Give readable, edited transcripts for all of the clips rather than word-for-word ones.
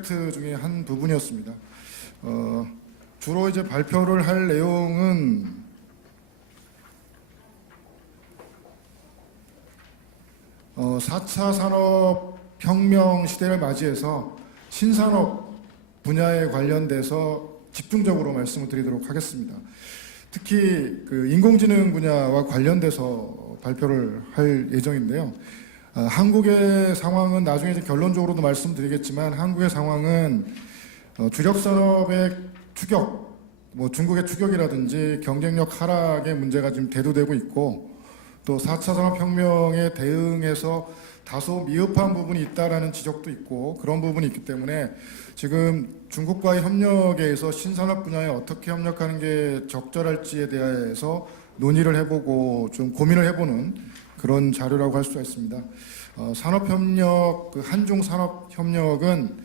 프로젝트 중에 한 부분이었습니다. 주로 이제 발표를 할 내용은 4차 산업혁명 시대를 맞이해서 신산업 분야에 관련돼서 집중적으로 말씀을 드리도록 하겠습니다. 특히 그 인공지능 분야와 관련돼서 발표를 할 예정인데요. 한국의 상황은 나중에 이제 결론적으로도 말씀드리겠지만 한국의 상황은 주력 산업의 추격, 뭐 중국의 추격이라든지 경쟁력 하락의 문제가 지금 대두되고 있고 또 4차 산업혁명에 대응해서 다소 미흡한 부분이 있다라는 지적도 있고 그런 부분이 있기 때문에 지금 중국과의 협력에 의해서 신산업 분야에 어떻게 협력하는 게 적절할지에 대해서 논의를 해보고 좀 고민을 해보는 그런 자료라고 할 수가 있습니다. 산업협력, 그 한중 산업협력은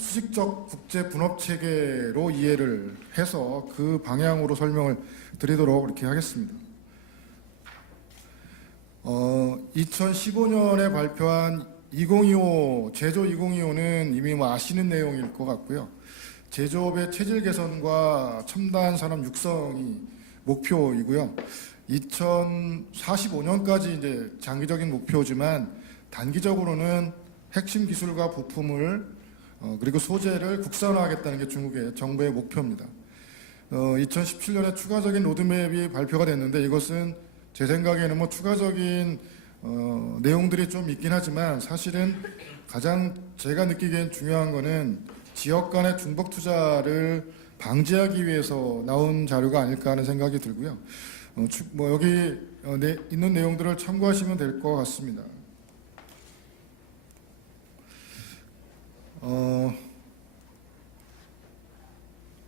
수직적 국제 분업 체계로 이해를 해서 그 방향으로 설명을 드리도록 이렇게 하겠습니다. 2015년에 발표한 2025 제조 2025는 이미 뭐 아시는 내용일 것 같고요. 제조업의 체질 개선과 첨단 산업 육성이 목표이고요. 2045년까지 이제 장기적인 목표지만 단기적으로는 핵심 기술과 부품을 그리고 소재를 국산화하겠다는 게 중국의 정부의 목표입니다. 2017년에 추가적인 로드맵이 발표가 됐는데 이것은 제 생각에는 뭐 추가적인 내용들이 좀 있긴 하지만 사실은 가장 제가 느끼기엔 중요한 거는 지역 간의 중복 투자를 방지하기 위해서 나온 자료가 아닐까 하는 생각이 들고요. 뭐 여기 있는 내용들을 참고하시면 될 것 같습니다.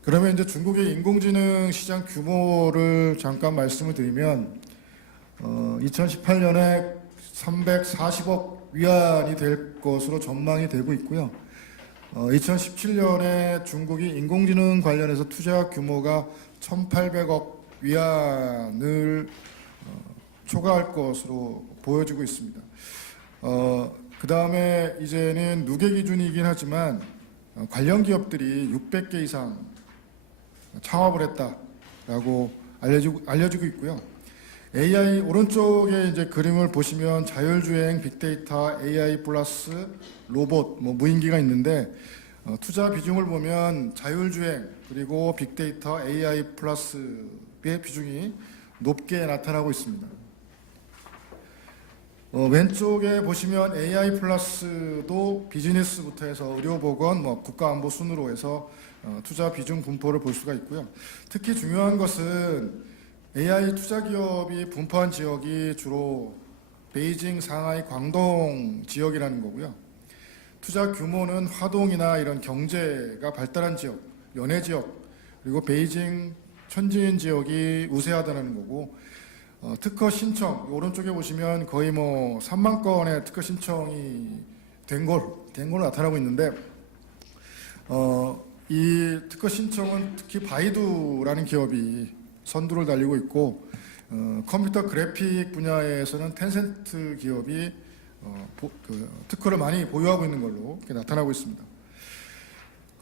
그러면 이제 중국의 인공지능 시장 규모를 잠깐 말씀을 드리면 2018년에 340억 위안이 될 것으로 전망이 되고 있고요. 2017년에 중국이 인공지능 관련해서 투자 규모가 1,800억 위안을 초과할 것으로 보여지고 있습니다. 그 다음에 이제는 누계 기준이긴 하지만 관련 기업들이 600개 이상 창업을 했다라고 알려지고 있고요. AI 오른쪽에 이제 그림을 보시면 자율주행, 빅데이터, AI 플러스 로봇, 뭐 무인기가 있는데 투자 비중을 보면 자율주행 그리고 빅데이터, AI 플러스의 비중이 높게 나타나고 있습니다. 왼쪽에 보시면 AI 플러스도 비즈니스부터 해서 의료보건, 뭐 국가안보 순으로 해서 투자 비중 분포를 볼 수가 있고요. 특히 중요한 것은 AI 투자 기업이 분포한 지역이 주로 베이징, 상하이, 광동 지역이라는 거고요. 투자 규모는 화동이나 이런 경제가 발달한 지역, 연해 지역, 그리고 베이징, 천지인 지역이 우세하다는 거고 특허 신청, 오른쪽에 보시면 거의 뭐 3만 건의 특허 신청이 된 걸로 나타나고 있는데 이 특허 신청은 특히 바이두라는 기업이 선두를 달리고 있고 컴퓨터 그래픽 분야에서는 텐센트 기업이 특허를 많이 보유하고 있는 걸로 이렇게 나타나고 있습니다.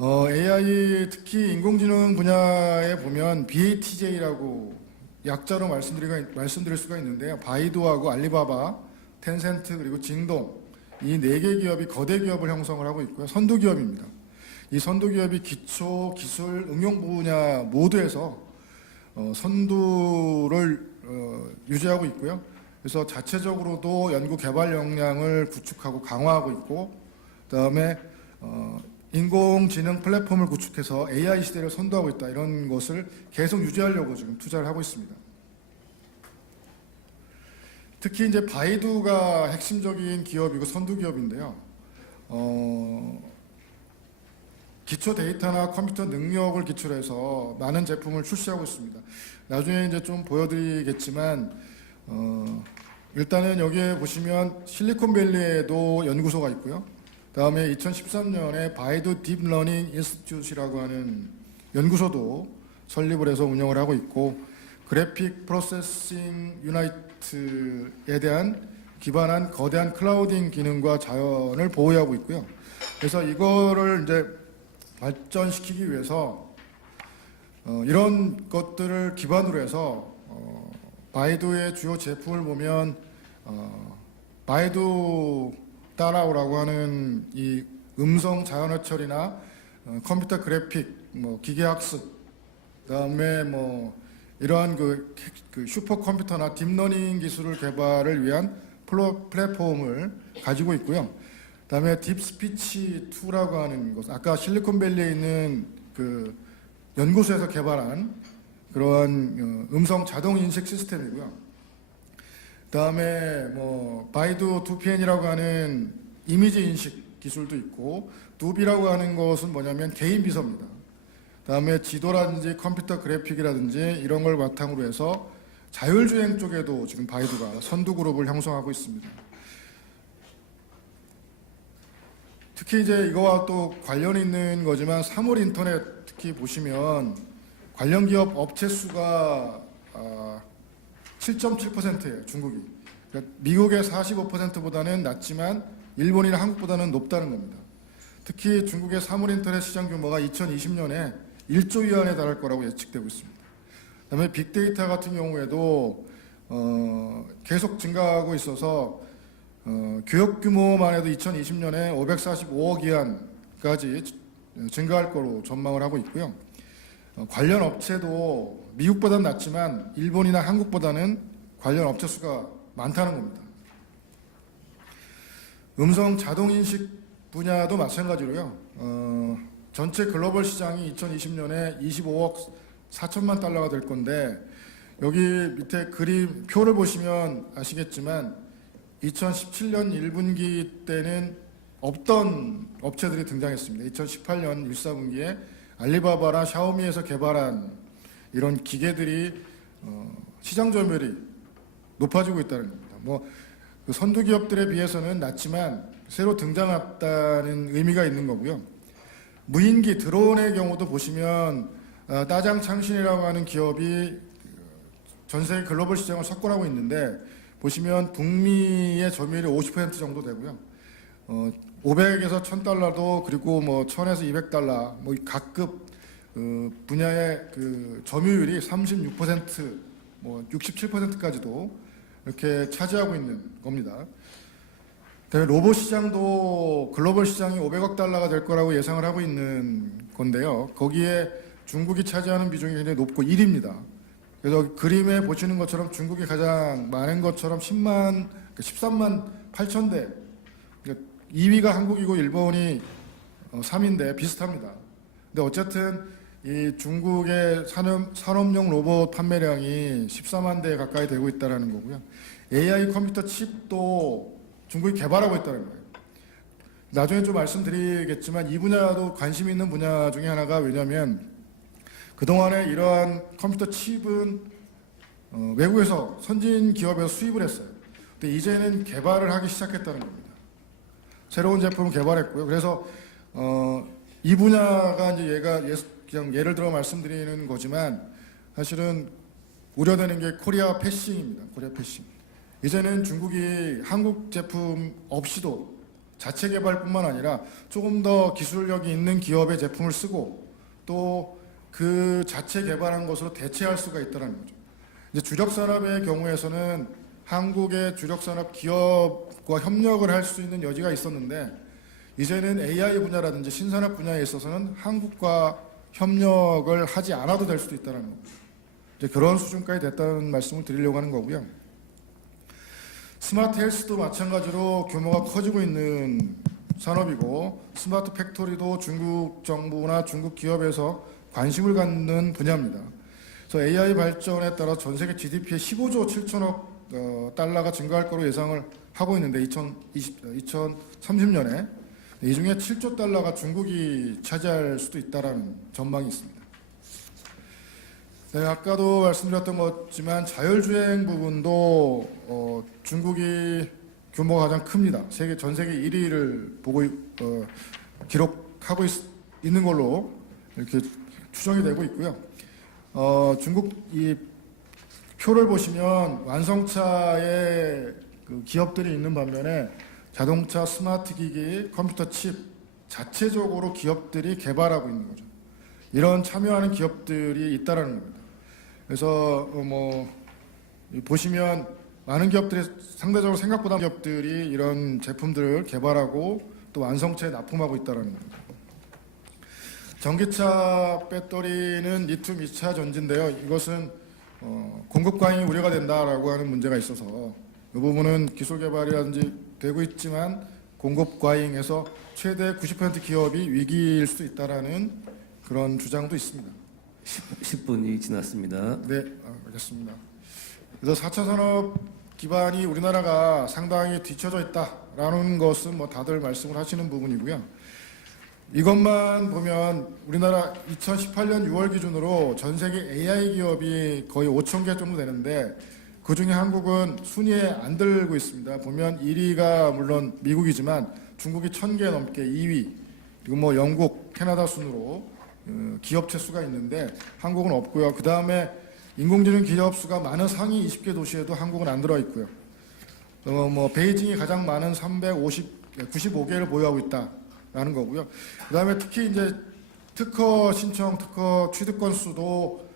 AI 특히 인공지능 분야에 보면 BATJ라고 약자로 말씀드릴 수가 있는데요. 바이두하고 알리바바, 텐센트 그리고 징동 이 4개 기업이 거대 기업을 형성을 하고 있고요. 선두 기업입니다. 이 선두 기업이 기초, 기술, 응용 분야 모두에서 선두를 유지하고 있고요. 그래서 자체적으로도 연구 개발 역량을 구축하고 강화하고 있고 그다음에 인공지능 플랫폼을 구축해서 AI 시대를 선도하고 있다. 이런 것을 계속 유지하려고 지금 투자를 하고 있습니다. 특히 이제 바이두가 핵심적인 기업이고 선두 기업인데요. 기초 데이터나 컴퓨터 능력을 기초로 해서 많은 제품을 출시하고 있습니다. 나중에 이제 좀 보여드리겠지만 일단은 여기에 보시면 실리콘밸리에도 연구소가 있고요. 다음에 2013년에 바이두 딥러닝 인스티튜트라고 하는 연구소도 설립을 해서 운영을 하고 있고 그래픽 프로세싱 유나이트에 대한 기반한 거대한 클라우딩 기능과 자원을 보유하고 있고요. 그래서 이거를 이제 발전시키기 위해서 이런 것들을 기반으로 해서 바이두의 주요 제품을 보면 바이두 따라오라고 하는 이 음성 자연어 처리나 컴퓨터 그래픽, 뭐 기계학습, 그다음에 뭐 이러한 그 슈퍼컴퓨터나 딥러닝 기술을 개발을 위한 플랫폼을 가지고 있고요. 그다음에 딥스피치 2라고 하는 것, 아까 실리콘밸리에 있는 그 연구소에서 개발한 그러한 음성 자동 인식 시스템이고요. 그다음에 뭐 바이두 2PN이라고 하는 이미지 인식 기술도 있고, 누비라고 하는 것은 뭐냐면 개인 비서입니다. 그다음에 지도라든지 컴퓨터 그래픽이라든지 이런 걸 바탕으로 해서 자율주행 쪽에도 지금 바이두가 선두 그룹을 형성하고 있습니다. 특히 이제 이거와 또 관련이 있는 거지만 사물 인터넷 특히 보시면 관련 기업 업체 수가 7.7%예요, 중국이. 그러니까 미국의 45%보다는 낮지만 일본이나 한국보다는 높다는 겁니다. 특히 중국의 사물 인터넷 시장 규모가 2020년에 1조 위안에 달할 거라고 예측되고 있습니다. 그다음에 빅데이터 같은 경우에도 계속 증가하고 있어서 교역 규모만 해도 2020년에 545억 위안까지 증가할 거로 전망을 하고 있고요. 관련 업체도 미국보다는 낮지만 일본이나 한국보다는 관련 업체 수가 많다는 겁니다. 음성 자동인식 분야도 마찬가지로요. 전체 글로벌 시장이 2020년에 25억 4천만 달러가 될 건데, 여기 밑에 그림 표를 보시면 아시겠지만 2017년 1분기 때는 없던 업체들이 등장했습니다. 2018년 1, 4분기에 알리바바나 샤오미에서 개발한 이런 기계들이 시장 점유율이 높아지고 있다는 겁니다. 그 선두 기업들에 비해서는 낮지만 새로 등장했다는 의미가 있는 거고요. 무인기 드론의 경우도 보시면 따장 창신이라고 하는 기업이 전 세계 글로벌 시장을 석권하고 있는데, 보시면 북미의 점유율이 50% 정도 되고요. 500에서 1000달러도, 그리고 뭐 1000에서 200달러, 뭐 각급 분야의 그 점유율이 36%, 뭐 67%까지도 이렇게 차지하고 있는 겁니다. 로봇 시장도 글로벌 시장이 500억 달러가 될 거라고 예상을 하고 있는 건데요. 거기에 중국이 차지하는 비중이 굉장히 높고 1위입니다. 그래서 그림에 보시는 것처럼 중국이 가장 많은 것처럼 13만 8천 대, 2위가 한국이고 일본이 3위인데 비슷합니다. 근데 어쨌든 이 중국의 산업용 로봇 판매량이 14만 대 가까이 되고 있다는 거고요. AI 컴퓨터 칩도 중국이 개발하고 있다는 거예요. 나중에 좀 말씀드리겠지만 이 분야도 관심 있는 분야 중에 하나가, 왜냐하면 그동안에 이러한 컴퓨터 칩은 외국에서 선진 기업에서 수입을 했어요. 근데 이제는 개발을 하기 시작했다는 겁니다. 새로운 제품을 개발했고요. 그래서 이 분야가 이제 그냥 예를 들어 말씀드리는 거지만, 사실은 우려되는 게 코리아 패싱입니다. 코리아 패싱. 이제는 중국이 한국 제품 없이도 자체 개발뿐만 아니라 조금 더 기술력이 있는 기업의 제품을 쓰고 또 그 자체 개발한 것으로 대체할 수가 있다는 거죠. 이제 주력 산업의 경우에서는 한국의 주력 산업 기업과 협력을 할 수 있는 여지가 있었는데, 이제는 AI 분야라든지 신산업 분야에 있어서는 한국과 협력을 하지 않아도 될 수도 있다는 겁니다. 이제 그런 수준까지 됐다는 말씀을 드리려고 하는 거고요. 스마트 헬스도 마찬가지로 규모가 커지고 있는 산업이고, 스마트 팩토리도 중국 정부나 중국 기업에서 관심을 갖는 분야입니다. 그래서 AI 발전에 따라 전 세계 GDP의 15조 7천억 달러가 증가할 거로 예상을 하고 있는데, 2030년에 이 중에 7조 달러가 중국이 차지할 수도 있다는 전망이 있습니다. 네, 아까도 말씀드렸던 것지만 자율주행 부분도 중국이 규모가 가장 큽니다. 전 세계 1위를 보고 기록하고 있는 걸로 이렇게 추정이 되고 있고요. 중국 이 표를 보시면 완성차의 그 기업들이 있는 반면에 자동차, 스마트 기기, 컴퓨터 칩, 자체적으로 기업들이 개발하고 있는 거죠. 이런 참여하는 기업들이 있다라는 겁니다. 그래서 보시면 많은 기업들이 상대적으로 생각보다 기업들이 이런 제품들을 개발하고 또 완성체에 납품하고 있다라는 겁니다. 전기차 배터리는 리튬 2차 전지인데요. 이것은 공급 과잉이 우려가 된다라고 하는 문제가 있어서 이 부분은 기술 개발이라든지 되고 있지만 공급 과잉에서 최대 90% 기업이 위기일 수도 있다라는 그런 주장도 있습니다. 10분이 지났습니다. 네, 알겠습니다. 그래서 4차 산업 기반이 우리나라가 상당히 뒤처져 있다라는 것은 다들 말씀을 하시는 부분이고요. 이것만 보면 우리나라 2018년 6월 기준으로 전 세계 AI 기업이 거의 5천 개 정도 되는데 그중에 한국은 순위에 안 들고 있습니다. 보면 1위가 물론 미국이지만 중국이 1,000개 넘게 2위, 그리고 영국, 캐나다 순으로 기업체 수가 있는데 한국은 없고요. 그 다음에 인공지능 기업 수가 많은 상위 20개 도시에도 한국은 안 들어 있고요. 베이징이 가장 많은 95개를 보유하고 있다라는 거고요. 그 다음에 특히 이제 특허 신청, 특허 취득 건수도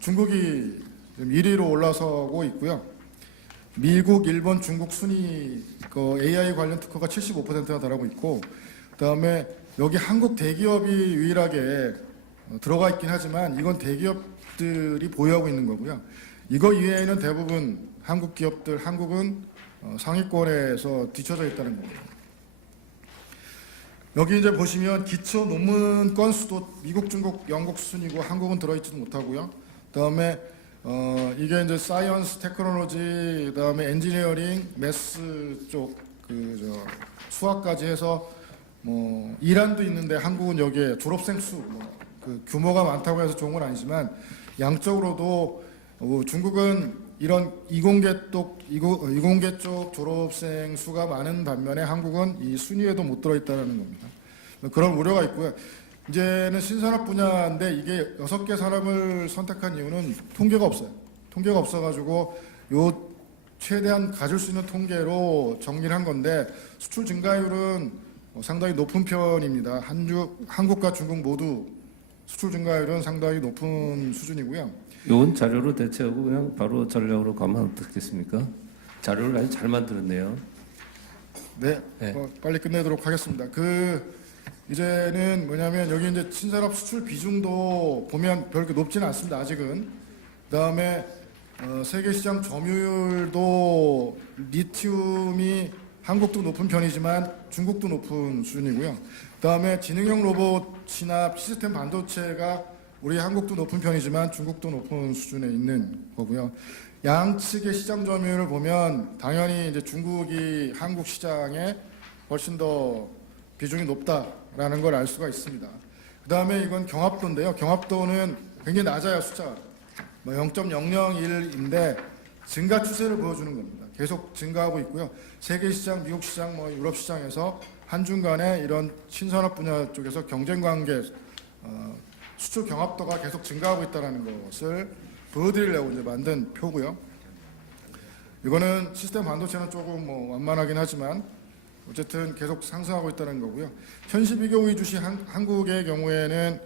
중국이 1위로 올라서고 있고요. 미국, 일본, 중국 순위 AI 관련 특허가 75%가 달하고 있고, 그 다음에 여기 한국 대기업이 유일하게 들어가 있긴 하지만 이건 대기업들이 보유하고 있는 거고요. 이거 이외에는 대부분 한국 기업들, 한국은 상위권에서 뒤쳐져 있다는 겁니다. 여기 이제 보시면 기초 논문 건수도 미국, 중국, 영국 순이고 한국은 들어있지도 못하고요. 그다음에 이게 이제 사이언스, 테크놀로지, 그다음에 엔지니어링, 매스 쪽 수학까지 해서 이란도 있는데 한국은 여기에 졸업생 수 규모가 많다고 해서 좋은 건 아니지만 양적으로도 중국은 이런 이공계 쪽 졸업생 수가 많은 반면에 한국은 이 순위에도 못 들어있다는 겁니다. 그런 우려가 있고요. 이제는 신산업 분야인데 이게 6개 산업을 선택한 이유는 통계가 없어요. 통계가 없어가지고 요 최대한 가질 수 있는 통계로 정리를 한 건데 수출 증가율은 상당히 높은 편입니다. 한국과 중국 모두 수출 증가율은 상당히 높은 수준이고요. 이건 자료로 대체하고 그냥 바로 전략으로 가면 어떻겠습니까? 자료를 아주 잘 만들었네요. 네, 빨리 끝내도록 하겠습니다. 이제는 뭐냐면 여기 이제 신산업 수출 비중도 보면 별로 높지는 않습니다. 아직은. 그다음에 세계 시장 점유율도 리튬이 한국도 높은 편이지만 중국도 높은 수준이고요. 그다음에 지능형 로봇이나 시스템 반도체가 우리 한국도 높은 편이지만 중국도 높은 수준에 있는 거고요. 양측의 시장 점유율을 보면 당연히 이제 중국이 한국 시장에 훨씬 더 비중이 높다라는 걸 알 수가 있습니다. 그다음에 이건 경합도인데요. 경합도는 굉장히 낮아요, 숫자가. 0.001인데 증가 추세를 보여주는 겁니다. 계속 증가하고 있고요. 세계 시장, 미국 시장, 유럽 시장에서 한중간에 이런 신산업 분야 쪽에서 경쟁 관계, 수출 경합도가 계속 증가하고 있다는 것을 보여드리려고 이제 만든 표고요. 이거는 시스템 반도체는 조금 완만하긴 하지만 어쨌든 계속 상승하고 있다는 거고요. 현시 비교 위주시 한국의 경우에는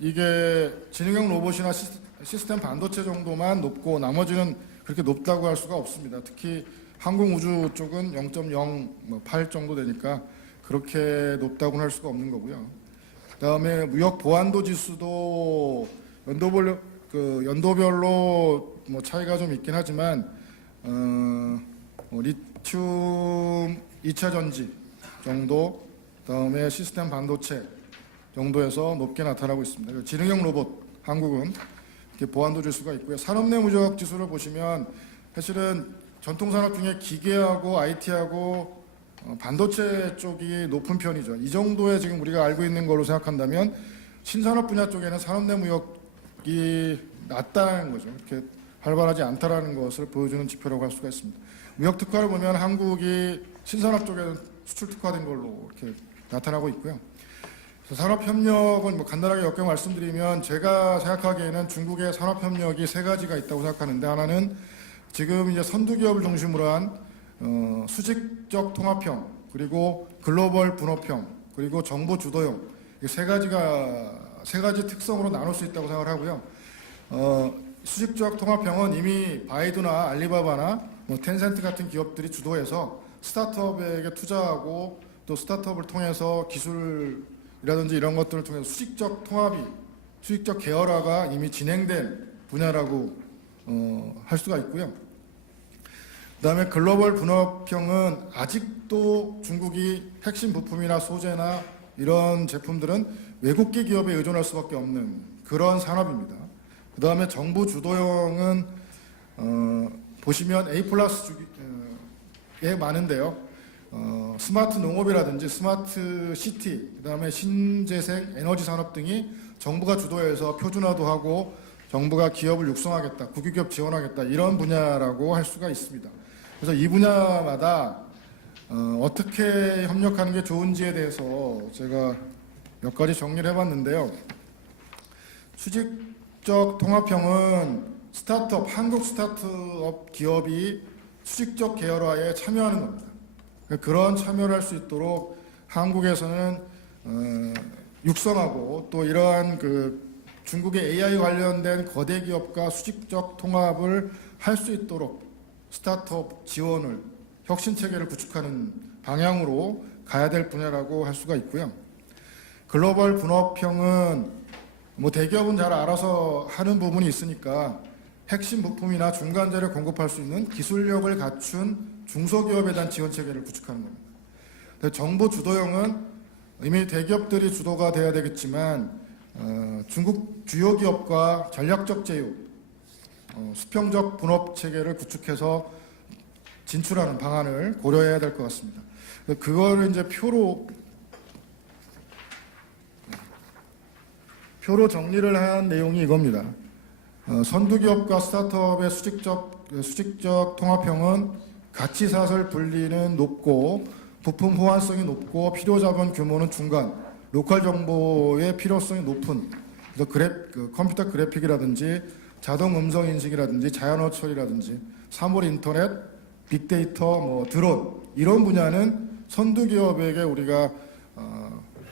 이게 지능형 로봇이나 시스템 반도체 정도만 높고 나머지는 그렇게 높다고 할 수가 없습니다. 특히 항공우주 쪽은 0.08 정도 되니까 그렇게 높다고는 할 수가 없는 거고요. 그다음에 무역 보안도 지수도 연도별로 차이가 좀 있긴 하지만 리튬 2차 전지 정도, 그다음에 시스템 반도체 정도에서 높게 나타나고 있습니다. 지능형 로봇 한국은 이렇게 보안도 지수가 있고요. 산업 내 무역 지수를 보시면 사실은 전통 산업 중에 기계하고 IT하고 반도체 쪽이 높은 편이죠. 이 정도의 지금 우리가 알고 있는 걸로 생각한다면 신산업 분야 쪽에는 산업 내 무역이 낮다는 거죠. 이렇게 활발하지 않다라는 것을 보여주는 지표라고 할 수가 있습니다. 무역 특화를 보면 한국이 신산업 쪽에는 수출 특화된 걸로 이렇게 나타나고 있고요. 산업협력은 간단하게 몇 개 말씀드리면 제가 생각하기에는 중국의 산업협력이 3가지가 있다고 생각하는데 하나는 지금 이제 선두 기업을 중심으로 한 수직적 통합형, 그리고 글로벌 분업형, 그리고 정부 주도형 이 세 가지 특성으로 나눌 수 있다고 생각을 하고요. 수직적 통합형은 이미 바이두나 알리바바나 뭐 텐센트 같은 기업들이 주도해서 스타트업에게 투자하고 또 스타트업을 통해서 기술이라든지 이런 것들을 통해서 수직적 계열화가 이미 진행된 분야라고 할 수가 있고요. 그다음에 글로벌 분업형은 아직도 중국이 핵심 부품이나 소재나 이런 제품들은 외국계 기업에 의존할 수밖에 없는 그런 산업입니다. 그다음에 정부 주도형은 보시면 A+에 많은데요. 스마트 농업이라든지 스마트 시티, 그다음에 신재생 에너지 산업 등이 정부가 주도해서 표준화도 하고 정부가 기업을 육성하겠다, 국유기업 지원하겠다 이런 분야라고 할 수가 있습니다. 그래서 이 분야마다 어떻게 협력하는 게 좋은지에 대해서 제가 몇 가지 정리를 해봤는데요. 수직적 통합형은 한국 스타트업 기업이 수직적 계열화에 참여하는 겁니다. 그런 참여를 할 수 있도록 한국에서는 육성하고 또 이러한 중국의 AI 관련된 거대 기업과 수직적 통합을 할 수 있도록 스타트업 지원을 혁신 체계를 구축하는 방향으로 가야 될 분야라고 할 수가 있고요. 글로벌 분업형은 뭐 대기업은 잘 알아서 하는 부분이 있으니까 핵심 부품이나 중간재를 공급할 수 있는 기술력을 갖춘 중소기업에 대한 지원 체계를 구축하는 겁니다. 정부 주도형은 이미 대기업들이 주도가 돼야 되겠지만 중국 주요 기업과 전략적 제휴, 수평적 분업 체계를 구축해서 진출하는 방안을 고려해야 될 것 같습니다. 그거를 이제 표로 정리를 한 내용이 이겁니다. 선두기업과 스타트업의 수직적 통합형은 가치 사슬 분리는 높고 부품 호환성이 높고 필요 자본 규모는 중간, 로컬 정보의 필요성이 높은 그래서 컴퓨터 그래픽이라든지 자동 음성 인식이라든지 자연어 처리라든지 사물 인터넷, 빅데이터, 드론 이런 분야는 선두기업에게 우리가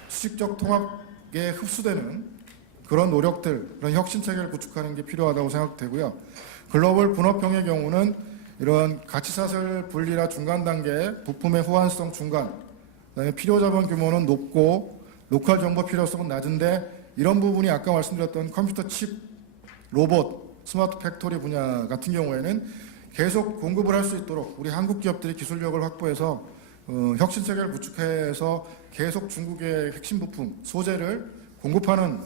수직적 통합에 흡수되는 그런 노력들, 그런 혁신 체계를 구축하는 게 필요하다고 생각되고요. 글로벌 분업형의 경우는 이런 가치사슬 분리나 중간 단계, 부품의 호환성 중간, 그다음에 필요 자본 규모는 높고 로컬 정보 필요성은 낮은데 이런 부분이 아까 말씀드렸던 컴퓨터 칩, 로봇, 스마트 팩토리 분야 같은 경우에는 계속 공급을 할 수 있도록 우리 한국 기업들이 기술력을 확보해서 혁신 체계를 구축해서 계속 중국의 핵심 부품, 소재를 공급하는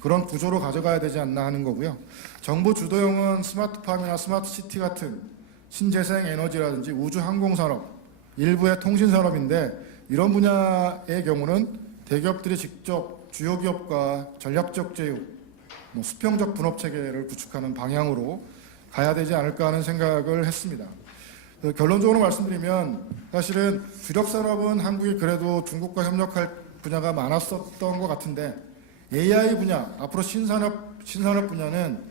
그런 구조로 가져가야 되지 않나 하는 거고요. 정부 주도형은 스마트팜이나 스마트 시티 같은 신재생 에너지라든지 우주 항공 산업, 일부의 통신 산업인데 이런 분야의 경우는 대기업들이 직접 주요 기업과 전략적 제휴, 수평적 분업 체계를 구축하는 방향으로 가야 되지 않을까 하는 생각을 했습니다. 결론적으로 말씀드리면 사실은 주력 산업은 한국이 그래도 중국과 협력할 분야가 많았었던 것 같은데 AI 분야, 앞으로 신산업 분야는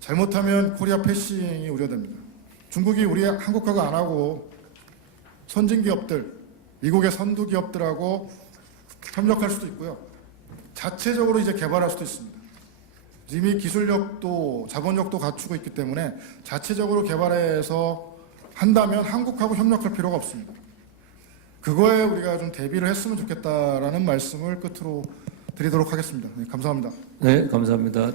잘못하면 코리아 패싱이 우려됩니다. 중국이 우리 한국하고 안 하고 선진 기업들, 미국의 선두 기업들하고 협력할 수도 있고요. 자체적으로 이제 개발할 수도 있습니다. 이미 기술력도 자본력도 갖추고 있기 때문에 자체적으로 개발해서 한다면 한국하고 협력할 필요가 없습니다. 그거에 우리가 좀 대비를 했으면 좋겠다라는 말씀을 끝으로 드리도록 하겠습니다. 네, 감사합니다. 네, 감사합니다.